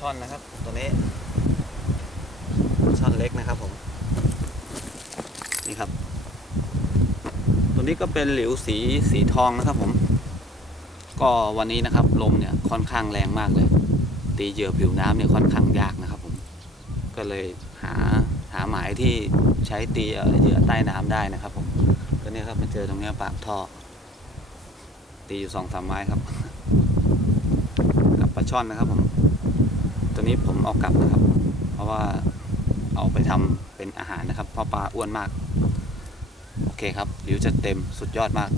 ช่อนนะครับ ตัวนี้ ช่อนเล็กนะครับผม นี่ครับ ตัวนี้ก็เป็นหลิวสีสีทองนะครับผม ก็วันนี้นะครับ ลมเนี่ยค่อนข้างแรงมากเลย ตีเหยื่อผิวน้ำเนี่ยค่อนข้างยากนะครับผม ก็เลยหาหาหมายที่ใช้ตีเอ่อเหยื่อใต้น้ำได้นะครับ ผมก็เนี่ยครับมาเจอตรงเนี้ยปากท่อ ตีอยู่สองสามไม้ครับกับปลาช่อนนะครับผม ตัวนี้ผมเอากลับนะครับ เพราะว่าเอาไปทำเป็นอาหารนะครับเพราะปลาอ้วนมาก โอเคครับหลิวจะเต็มสุดยอดมาก